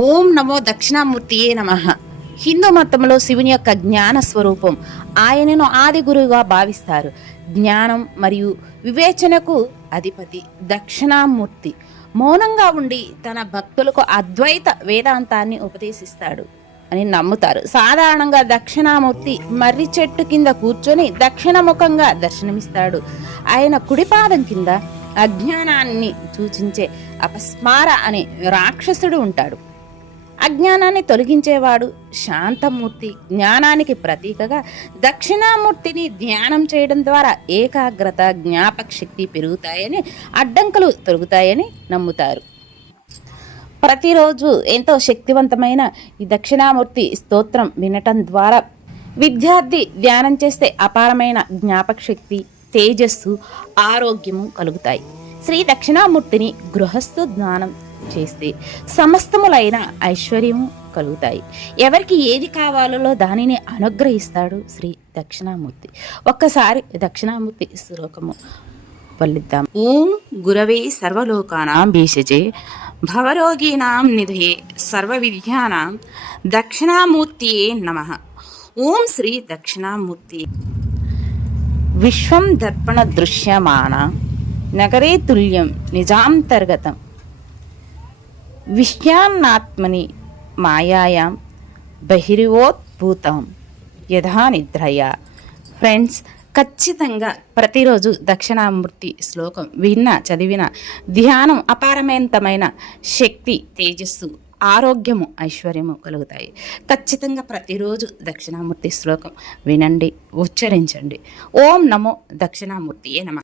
ఓం నమో దక్షిణామూర్తియే నమః. హిందూ మతంలో శివుని యొక్క జ్ఞాన స్వరూపం. ఆయనను ఆది గురువుగా భావిస్తారు. జ్ఞానం మరియు వివేచనకు అధిపతి దక్షిణామూర్తి. మౌనంగా ఉండి తన భక్తులకు అద్వైత వేదాంతాన్ని ఉపదేశిస్తాడు అని నమ్ముతారు. సాధారణంగా దక్షిణామూర్తి మర్రి చెట్టు కింద కూర్చొని దక్షిణముఖంగా దర్శనమిస్తాడు. ఆయన కుడిపాదం కింద అజ్ఞానాన్ని సూచించే అపస్మార అనే రాక్షసుడు ఉంటాడు. అజ్ఞానాన్ని తొలగించేవాడు శాంతమూర్తి. జ్ఞానానికి ప్రతీకగా దక్షిణామూర్తిని ధ్యానం చేయడం ద్వారా ఏకాగ్రత, జ్ఞాపక శక్తి పెరుగుతాయని, అడ్డంకులు తొలగుతాయని నమ్ముతారు. ప్రతిరోజు ఎంతో శక్తివంతమైన ఈ దక్షిణామూర్తి స్తోత్రం వినటం ద్వారా విద్యార్థి ధ్యానం చేస్తే అపారమైన జ్ఞాపక శక్తి, తేజస్సు, ఆరోగ్యము కలుగుతాయి. శ్రీ దక్షిణామూర్తిని గృహస్థు జ్ఞానం చేస్తే సమస్తములైన ఐశ్వర్యము కలుగుతాయి. ఎవరికి ఏది కావాలో దానిని అనుగ్రహిస్తాడు శ్రీ దక్షిణామూర్తి. ఒక్కసారి దక్షిణామూర్తి శ్లోకము పలిద్దాం. ఓం గురవే సర్వలోకానాం భీషజే భవరోగీనాం నిధయే సర్వ విద్యానాం దక్షిణామూర్తియే నమః. ఓం శ్రీ దక్షిణామూర్తి. విశ్వం దర్పణ దృశ్యమాన నగరే తుల్యం నిజాంతర్గతం విష్యాన్నాత్మని మాయాయాం బహిర్వోద్భూతం యథా నిద్రయా. ఫ్రెండ్స్, ఖచ్చితంగా ప్రతిరోజు దక్షిణామూర్తి శ్లోకం చదివిన ధ్యానం అపారమైనమైన శక్తి, తేజస్సు, ఆరోగ్యము, ఐశ్వర్యము కలుగుతాయి. ఖచ్చితంగా ప్రతిరోజు దక్షిణామూర్తి శ్లోకం వినండి, ఉచ్చరించండి. ఓం నమో దక్షిణామూర్తియే నమః.